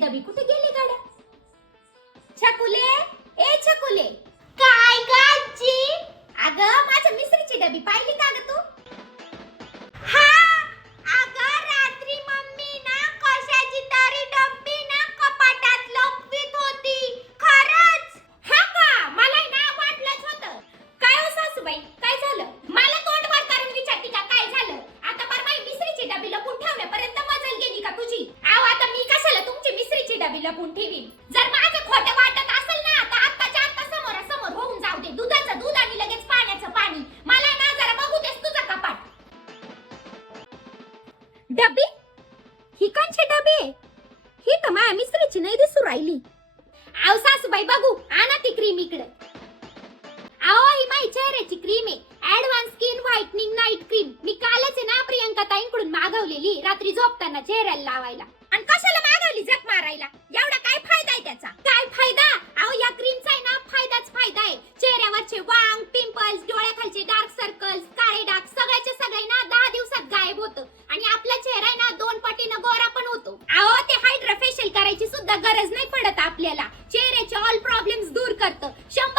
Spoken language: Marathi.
डबी कुठे गेले गाड्या? छकुले? ए छकुले! काय गाजी अगं माझ्या मिसरीची डबी पाहिली का ग तू? हा? अगं रात्री मम्मी ना कशाची तरी डब्बी ना कपाटात लपवीत होती. खरंच? हा का? मला ना वाटलंच होतं. काय हो सासूबाई काय झालं मला तोंड वर करून विचारते का काय झालं आता पर माझी मिसरीची डबी लपून ठेवण्यापर्यंत मजल गेली का तुझी आव आता मी कशाला तुमची मिसरीची डबी लपून ठेवीन. जर माझं खोटं वाटत असेल ना तर आत्ताच्या आत्ता समोरासमोर होऊन जाऊ दे. दुधाचं दूध आणि लगेच पाण्याचं पाणी. मला ना जरा बघू देस तुझा कपाट. डबी ही कांची डबे ही तर माझ्या मिस्त्रीची नाही दिसू राहिली. आव सासूबाई बघू. आणा ती क्रीम इकडे. आओ ही माझी चेहऱ्याची क्रीम आहे. Advance skin whitening night cream मी कालच आहे ना प्रियंका ताईंकडून मागवलेली. रात्री झोपताना चेहऱ्याला लावायला. आणि कशाला आली जग मारायला. एवढा काय फायदा आहे त्याचा? काय फायदा? अहो या क्रीमचा आहे ना फायदाच फायदा आहे. चेहऱ्यावरचे वांग पिंपल्स डोळ्याखालचे डार्क सर्कल्स काळे डाग सगळ्याचे सगळे ना दहा दिवसात गायब होतं. आणि आपला चेहरा ना दोन पटीनं गोरा पण होतो. अहो ते हायड्रा फेशियल करायची सुद्धा गरज नाही पडत आपल्याला. चेहऱ्याचे ऑल प्रॉब्लेम्स दूर करतं. शंभर